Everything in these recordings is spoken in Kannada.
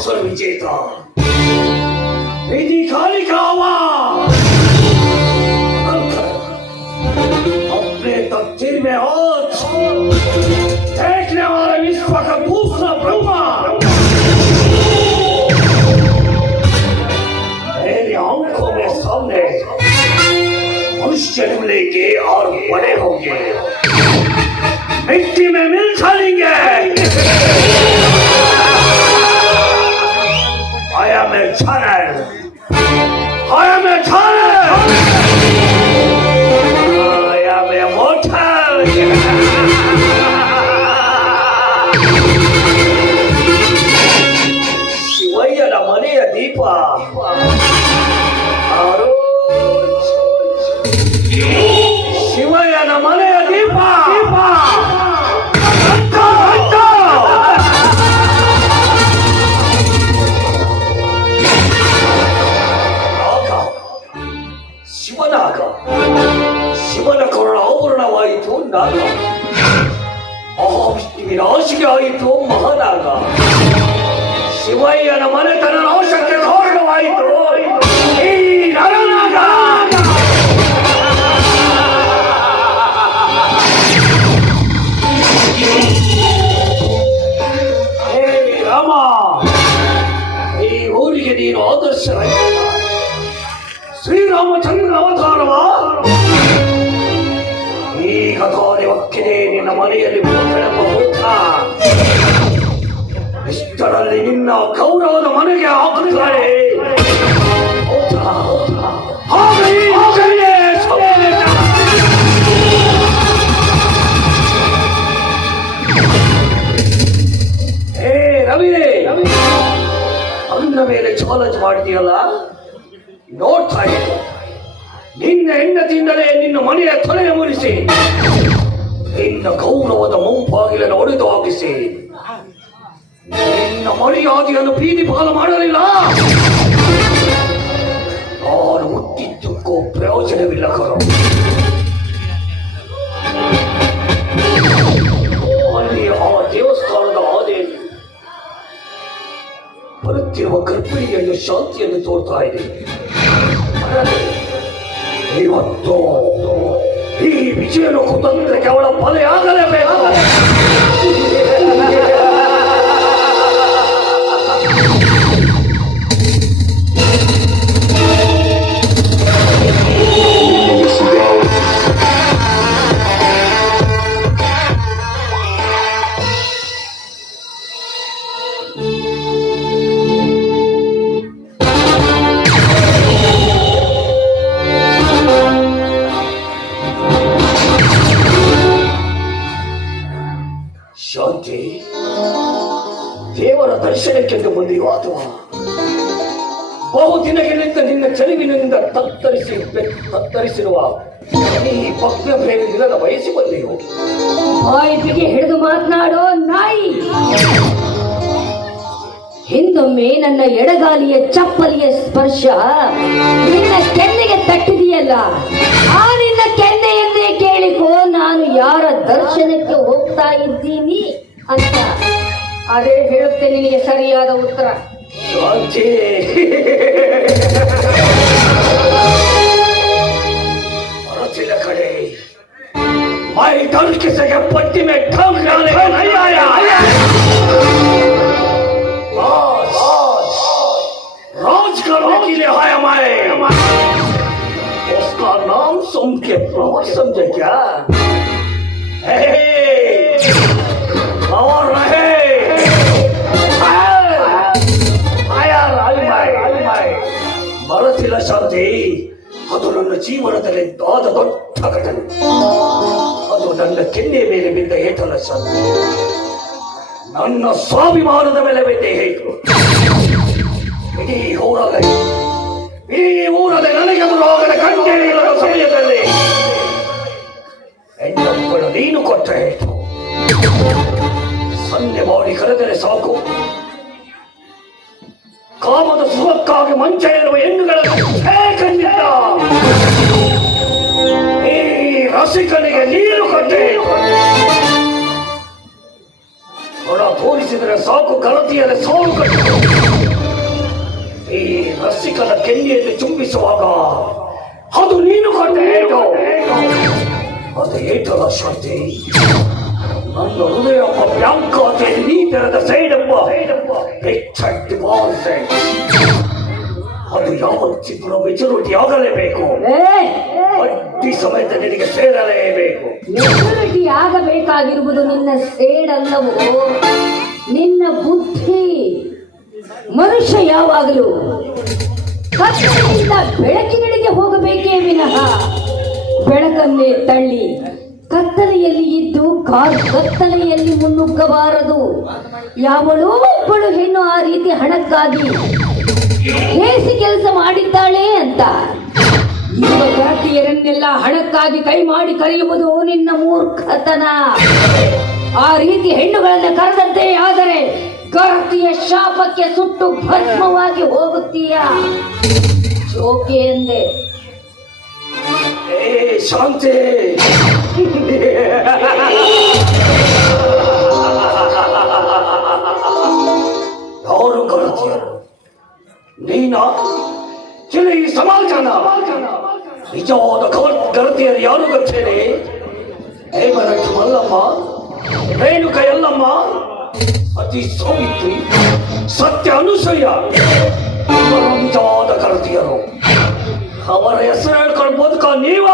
असल विजेता विधि कालिकावा अपने तकदीर में आज देखने वाले विश्व का दूसरा ब्रह्मा मेरी आंखों में सामने मनुष्य मिलेंगे और बड़े होंगे, मिट्टी में मिल जाएंगे। I am a channel. I am a channel. I am a mortal. ಶಿವಯ್ಯನ ಮನೆಯ ದೀಪ ಶಿವಯ್ಯನ ಮನೆಯ ದೀಪ ಶಿವನ ಕರುಣ ಆವರಣವಾಯಿತು ನಾಗ, ಮಹಾವಿಷ್ಣುವಿನ ಆಶೆಗೆ ಆಯಿತು ಮಹಾನಾಗ. ಶಿವಯ್ಯನ ಮನೆತನ ನಾಶಕ್ಕೆ ಕಾರಣವಾಯಿತು ಈ ನರನಾಗ. ಹೇ ರಾಮ, ಈ ಊರಿಗೆ ನೀನು ಆದರ್ಶರಾಗಿ ಶ್ರೀರಾಮಚಂದ್ರನ ಅವತಾರವ. ಈಗ ತಾನೇ ಒಕ್ಕಿದೆ ನಿನ್ನ ಮನೆಯಲ್ಲಿ ಇಷ್ಟರಲ್ಲಿ ನಿನ್ನ ಗೌರವದ ಮನೆಗೆ ಹಾಕುತ್ತಾರೆ. ಹೇ ರವಿ, ನನ್ನ ಮೇಲೆ ಚಾಲೆಂಜ್ ಮಾಡಿದೆಯಲ್ಲ, ನೋಡ್ತಾ ಇದ್ದೆ. ನಿನ್ನ ಹೆಂಡತಿಯಿಂದಲೇ ನಿನ್ನ ಮನೆಯ ತೊಲೆಯ ಮುರಿಸಿ ನಿನ್ನ ಗೌರವದ ಮುಂಪಾಗಿಲನ್ನು ಒಡೆದು ಹಾಕಿಸಿ ನಿನ್ನ ಮರ್ಯಾದೆಯನ್ನು ಬೀದಿ ಪಾಲು ಮಾಡಲಿಲ್ಲ. ನಾನು ಹುಟ್ಟಿದ್ದಕ್ಕೂ ಪ್ರಯೋಜನವಿಲ್ಲ ಕರೋ. ಅಲ್ಲಿ ಆ ದೇವಸ್ಥಾನದ ಆದೇವಿ ಬರುತ್ತಿರುವ ಗರ್ಭಿಣಿಯನ್ನು ಶಾಂತಿಯನ್ನು ತೋರ್ತಾ ಇದೆ. ಇವತ್ತು ಈ ವಿಜಯನ ಕುತಂತ್ರಕ್ಕೆ ಅವಳ ಬಲೆಯಾಗಲೇಬೇಕು. ಶಾಂತಿ, ದೇವರ ದರ್ಶನಕ್ಕೆಂದು ಬಂದಿರುವ ಅಥವಾ ಬಹುದಿನಗಳಿಂದ ನಿನ್ನ ಚಳಿವಿನಿಂದ ತತ್ತರಿಸಿರುವ ಈ ಭಕ್ತ ಪ್ರೇಮಿ ದಿನದ ವಯಸ್ಸಿ ಬಂದೆಯೋ? ಬಾಯಿಗೆ ಹಿಡಿದು ಮಾತನಾಡೋ ನಾಯಿ. ಹಿಂದೊಮ್ಮೆ ನನ್ನ ಎಡಗಾಲಿಯ ಚಪ್ಪಲಿಯ ಸ್ಪರ್ಶ ನಿನ್ನ ಕೆನ್ನೆಗೆ ತಟ್ಟಿದೆಯಲ್ಲ, ಆ ನಿನ್ನ ಕೆನ್ನೆಯನ್ನೇ ಕೇಳಿಕೋ ನಾನು ಯಾರ ದರ್ಶನಕ್ಕೆ ಹೋಗ್ತಾ ಇದ್ದೀನಿ ಅಂತ. ಅದೇ ಹೇಳುತ್ತೆ ನಿನಗೆ ಸರಿಯಾದ ಉತ್ತರ. ಕಡೆ ಮೈ ಕಿಸಗೆ ಪಟ್ಟಿ ಮೇ ಠಮ್ डाले नहीं आया। राज करने के लिए आया मैं, उसका नाम सुन के प्रवर समझे क्या? और रहे आया ಮರತಿಲ್ಲ ಶಾಂತಿ. ಅದು ನನ್ನ ಜೀವನದಲ್ಲಿ ಆದ ದೊಡ್ಡ ಘಟನೆ. ಅದು ನನ್ನ ಕೆನ್ನೆಯ ಮೇಲೆ ಬಿದ್ದ ಏಟಲ್ಲ ಶಾಂತಿ, ನನ್ನ ಸ್ವಾಭಿಮಾನದ ಮೇಲೆ ಬಿದ್ದ ಏಟು. ಇಡೀ ಊರಲ್ಲಿ ನನಗೆದುರಾಗದ ಗಂಟೆ ಇಲ್ಲದ ಸಮಯದಲ್ಲಿ ಹೆಣ್ಣೊಬ್ಬಳು ನೀನು ಕೊಟ್ಟ ಏಟು. ಸಂಧೆ ಮಾಡಿ ಕರೆದರೆ ಸಾಕು, ಕಾಮದ ಸುಖಕ್ಕಾಗಿ ಮಂಚ ಇರುವ ಹೆಣ್ಣುಗಳನ್ನು ಖಂಡಿತ ಈ ರಸಿಕನಿಗೆ ನೀರು ಕೊಟ್ಟೆ. ಹೊರ ತೋರಿಸಿದರೆ ಸಾಕು, ಗಲತಿಯಲ್ಲಿ ಸಾವು ಕಟ್ಟು. ಈ ರಸಿಕನ ಕೆನ್ನೆಯನ್ನು ಚುಂಬಿಸುವಾಗ ಅದು ನೀನು ಕೊಟ್ಟ ಏಟು. ಅದು ಏಟಲ್ಲ ಶಾಂತಿ, ನನ್ನ ಹೃದಯ ಬ್ಯಾಂಕ್ ಖಾತೆಯಲ್ಲಿ ನೀ ತೆರೆದ ಸೈಡಪ್ಪ. ಅದು ಯಾವತ್ತಿಗೂ ಮೆಚುರಿಟಿ ಆಗಲೇಬೇಕು. ಬಡ್ಡಿ ಸಮೇತ ನಿನಗೆ ಸೇರಲೇಬೇಕು. ಮೆಚುರಿಟಿ ಆಗಬೇಕಾಗಿರುವುದು ನಿನ್ನ ಸೇಡಲ್ಲವೋ, ನಿನ್ನ ಬುದ್ಧಿ. ಮನುಷ್ಯ ಯಾವಾಗಲೂ ಕತ್ತಲೆಯಿಂದ ಬೆಳಕಿನೆಡೆಗೆ ಹೋಗಬೇಕೇ ವಿನಃ ಬೆಳಕನ್ನೇ ತಳ್ಳಿ ಕತ್ತಲೆಯಲ್ಲಿ ಇದ್ದು ಕತ್ತಲೆಯಲ್ಲಿ ಮುನ್ನುಗ್ಗಬಾರದು. ಯಾವಳೋ ಒಬ್ಬಳು ಹೆಣ್ಣು ಆ ರೀತಿ ಹಣಕ್ಕಾಗಿ ಹೇಸಿ ಕೆಲಸ ಮಾಡಿದ್ದಾಳೆ ಅಂತ ಯುವ ಗೆಳತಿಯರನ್ನೆಲ್ಲ ಹಣಕ್ಕಾಗಿ ಕೈ ಮಾಡಿ ಕರೆಯುವುದು ನಿನ್ನ ಮೂರ್ಖತನ. ಆ ರೀತಿ ಹೆಣ್ಣುಗಳನ್ನ ಕರೆದಂತೆ ಆದರೆ ಗೆಳತಿಯ ಶಾಪಕ್ಕೆ ಸುಟ್ಟು ಭಸ್ಮವಾಗಿ ಹೋಗುತ್ತೀಯ. ಜೋಕೆ ಎಂದೆ. ಶಾಂತಿ, ಯಾರು ಗೆಳತಿಯರು? ನೀನ ಇಲ್ಲ ಈ ಸಮಾಜನ? ನಿಜವಾದ ಗೆಳತಿಯರು ಯಾರು ಗೊತ್ತೇನೆ? ಹೇಮರಟ್ಟು ಮಲ್ಲಮ್ಮ, ರೇಣುಕ ಎಲ್ಲಮ್ಮ, ಅತಿ ಸೌಮಿತ್ರಿ, ಸತ್ಯ ಅನುಸೂಯ ಇವರು ನಿಜವಾದ ಗೆಳತಿಯರು. ಅವರ ಹೆಸರು ಹೇಳ್ಕೊಂಡು ಬದುಕ ನೀವ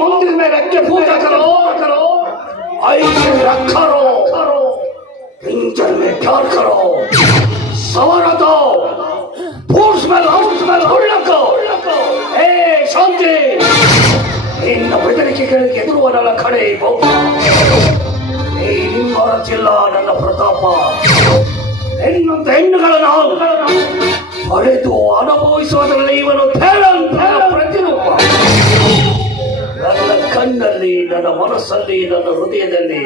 ಮಂದಿರ ಮೇಲೆ ಅಕ್ಕೆ ಪೂಜಾ ಕರೋ ಐದು ರಕ್ಕರೋ इंजन में प्यार करो, सवारा दो, फोर्स में उಳ್ಳको. ए ಶಾಂತಿ, ನಿನ್ನ ಬೆದರಿಕೆಗಳಿಗೆ ಎದುರುವನಲ್ಲ ಕಡೆ ನಿಮ್ಮ ಜಿಲ್ಲ ನನ್ನ ಪ್ರತಾಪ. ಹೆಣ್ಣಂತ ಹೆಣ್ಣುಗಳನ್ನು ಪಡೆದು ಅನುಭವಿಸುವುದರಲ್ಲಿ ಇವನು ಪ್ರತಿರೂಪ. ನನ್ನ ಕಣ್ಣಲ್ಲಿ, ನನ್ನ ಮನಸ್ಸಲ್ಲಿ, ನನ್ನ ಹೃದಯದಲ್ಲಿ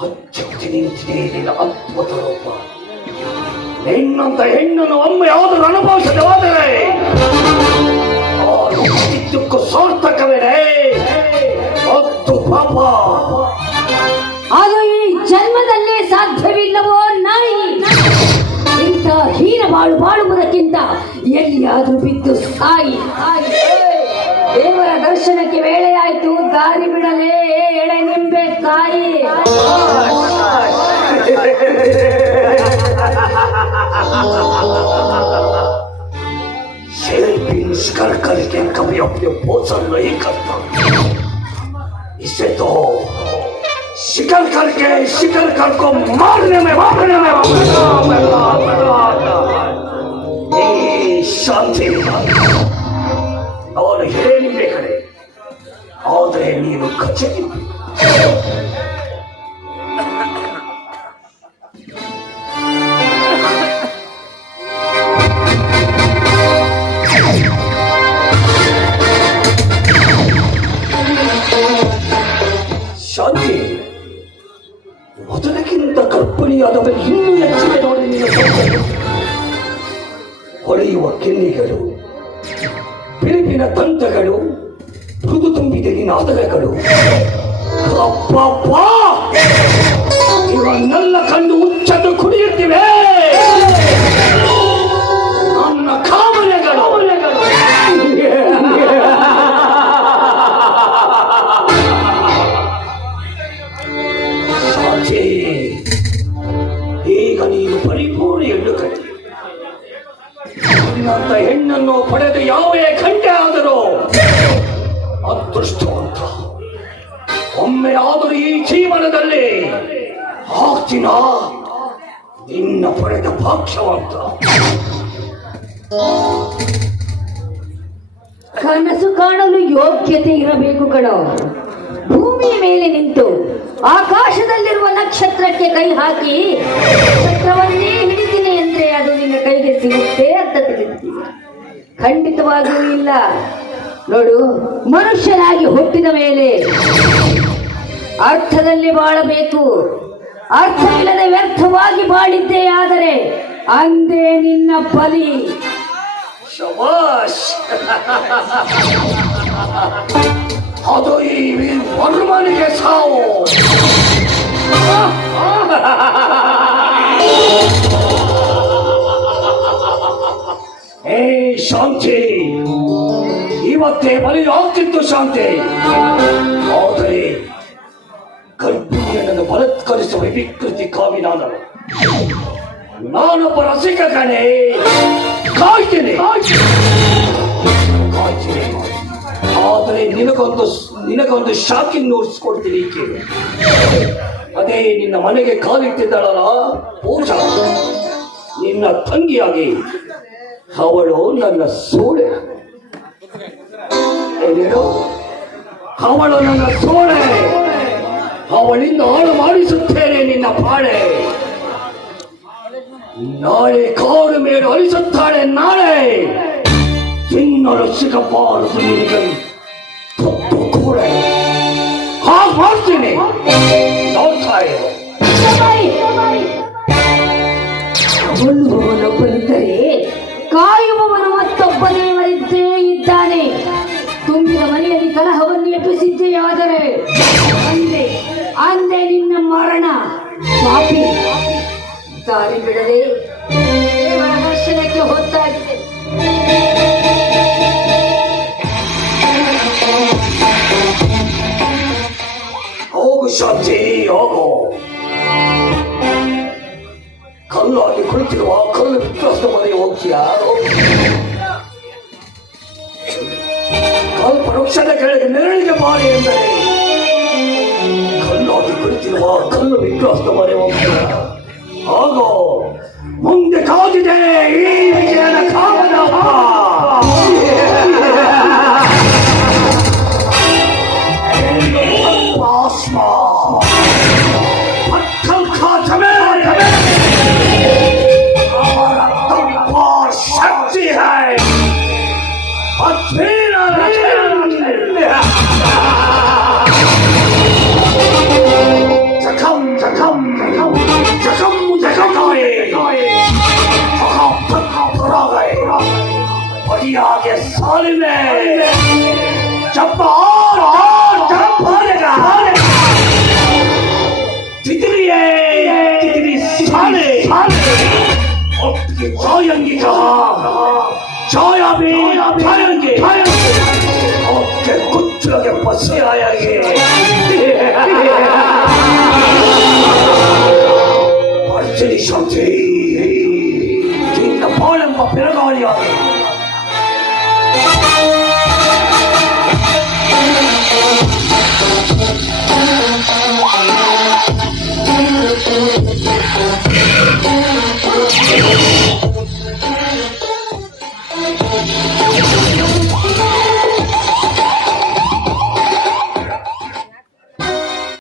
ಹಚ್ಚಿ ನಿಂತಿದೆ ನಿನ್ನ ಅದ್ಭುತ ರೂಪ. ನಿನ್ನಂತ ಹೆಣ್ಣನ್ನು ಒಮ್ಮೆ ಯಾವುದಾದ್ರು ಅನುಭವಿಸದೆ ಹೋದರೆ ಇದಕ್ಕೂ ಸಾರ್ಥಕವೇನೆ? ಅದು ಪಾಪ. ಅದು ಈ ಜನ್ಮದಲ್ಲೇ ಸಾಧ್ಯವಿಲ್ಲವೋ ನಾಯಿ? ಇಂಥ ಹೀನ ಬಾಳುವುದಕ್ಕಿಂತ ಎಲ್ಲಿಯಾದ್ರೂ ಬಿದ್ದು ಸಾಯಿ. ದೇವರ ದರ್ಶನಕ್ಕೆ ವೇಳೆಯಾಯ್ತು, ದಾರಿ ಬಿಡಲೇ ಎಳೆ ನಿಂಬೆ ಕಾಯಿ. कर करके कभी अपने पोषण नहीं करता, इसे तो शिकार करके शिकार कर को मारने में ಶಾಂತಿ. ಅವನು ಹೇಳಿ ಕಡೆ ಆದರೆ ನೀನು ಕಚೇರಿ. ಶಾಂತಿ, ಮೊದಲಕ್ಕಿಂತ ಗರ್ಭಿಣಿಯಾದವ ಇನ್ನೂ ಹೆಚ್ಚಿಗೆ ನೋಡಿ. ನೀನು ಹೊಳೆಯುವ ಕೆನ್ನಿಗಳು, ಬಿರುಬಿನ ದಂತಗಳು, ಮೃದು ತುಂಬಿದ ನಿನ್ನ ಆದರಗಳು, ಇವನ್ನೆಲ್ಲ ಕಂಡು ಹುಚ್ಚನ್ನು ಕುಡಿಯುತ್ತಿವೆ ನನ್ನ ಕಾಮನೆಗಳು. ಈಗ ನೀನು ಪರಿಪೂರ್ಣ ಹೆಣ್ಣು ಕಟ್ಟಿ ನಿನ್ನಂತ ಹೆಣ್ಣನ್ನು ಪಡೆದು ಯಾವೇ ಗಂಟೆ ಆದರೂ ಅದೃಷ್ಟವಂತ. ಒಮ್ಮೆ ಆದರೂ ಈ ಜೀವನದಲ್ಲಿ ಆಗ್ತೀನ ನಿನ್ನ ಪಡೆದ ಭಾಗ್ಯವಂತ. ಕನಸು ಕಾಣಲು ಯೋಗ್ಯತೆ ಇರಬೇಕು ಕಣೋ. ಭೂಮಿಯ ಮೇಲೆ ನಿಂತು ಆಕಾಶದಲ್ಲಿರುವ ನಕ್ಷತ್ರಕ್ಕೆ ಕೈ ಹಾಕಿ ನಕ್ಷತ್ರವನ್ನೇ ಹಿಡಿತೀನಿ ಅಂದ್ರೆ ಅದು ನಿನ್ನ ಕೈಗೆ ಸಿಗುತ್ತೆ ಅಂತ ತಿಳಿಸ್ತೀನಿ? ಖಂಡಿತವಾಗಿಯೂ ಇಲ್ಲ. ನೋಡು, ಮನುಷ್ಯನಾಗಿ ಹುಟ್ಟಿದ ಮೇಲೆ ಅರ್ಥದಲ್ಲಿ ಬಾಳಬೇಕು. ಅರ್ಥವಿಲ್ಲದೆ ವ್ಯರ್ಥವಾಗಿ ಬಾಳಿದ್ದೇ ಆದರೆ ಅಂದೇ ನಿನ್ನ ಬಲಿ. ಶಬಾಷ್. ಅದು ಈ ವರ್ಮನಿಗೆ ಸಾವು. ಏ ಶಾಂತಿ, ಇವತ್ತೇ ಬಲಿ ಆಗ್ತಿತ್ತು ಶಾಂತಿ. ಆದರೆ ಗರ್ಭಿಣಿಯನ್ನು ಬಲತ್ಕರಿಸುವ ವಿಕೃತಿ ಕಾವಿನಾದನು. ನಾನೊಬ್ಬ ರಸಿಕ ಕಣೆ, ಕಾಯ್ತೇನೆ. ಆದರೆ ನಿನಗೊಂದು ಶಾಕಿಂಗ್ ನೋಟ್ಸ್ ಕೊಡ್ತೀನಿ ಕೇಳು. ಅದೇ ನಿನ್ನ ಮನೆಗೆ ಕಾಲಿಟ್ಟಿದ್ದಾಳಲ್ಲ ಪೂಜಾ, ನಿನ್ನ ತಂಗಿಯಾಗಿ ಅವಳು ನನ್ನ ಸೋಳೆ. ಏನೇನು? ಅವಳು ನನ್ನ ಸೋಳೆ. ಅವಳಿಂದ ಹಾಳು ಮಾಡಿಸುತ್ತೇನೆ ನಿನ್ನ ಪಾಳೆ. ನಾಳೆ ಕಾಡು ಮೇಲೆ ಅಳಿಸುತ್ತಾಳೆ. ನಾಳೆ ತಿನ್ನಲು ಸಿಗಬಾರದು ನಿನಗೆ ತಪ್ಪು ಕೂಡ. ಹಾಗೆ ಮಾಡ್ತೀನಿ, ನೋಡ್ತಾ ಇರು. ಕೊಲ್ಲುವವನೊಬ್ಬನಿದ್ದರೆ ಕಾಯುವವನು ಮತ್ತೊಬ್ಬ ದೇವರಿದ್ದೇ ಇದ್ದಾನೆ. ತುಂಬಿದ ಮನೆಯಲ್ಲಿ ಕಲಹವನ್ನು ಎಬ್ಬಿಸಿದ್ದೆಯಾದರೆ ಅಂದೆ ನಿನ್ನ ಮರಣ. ಪಾಪಿ, ದಾರಿ ಬಿಡದೆ ದೇವರ ದರ್ಶನಕ್ಕೆ ಹೊತ್ತಾಗಿದೆ. ಹೋಗು ಶಾಂತಿ, ಹೋಗು. ಕಲ್ಲಾಗಿ ಕುಳಿತಿರುವ ಕಲ್ಲು ವಿಶ್ವಾಸದ ಮನೆಗೆ ಹೋಗ್ತೀಯಾ? ಕಲ್ಪ ವೃಕ್ಷದ ಕೆಳಗೆ ನೆರಳಿಗೆ ಬಾರಿ ಎಂದರೆ ಕಲ್ಲಾಗಿ ಕುಳಿತಿರುವ ಕಲ್ಲು ವಿಶ್ವಾಸದ ಮನೆ ಹೋಗ್ತೀಯಾ? ಹೋಗೋ, ಮುಂದೆ ಕಾದಿದೆ ಈ ವಿಜಯನ ಕಾಮದ. शक्ति है जखम जखम जखम जखम जखम गए बढ़िया के साल में जब और जब भरेगा तितली साले जाएंगे कहा, जाया भी जाएंगे, आपके कुछ लगे पसे आएंगे. अर्चनी शांति जिन पालन में पिरगाली आ गई.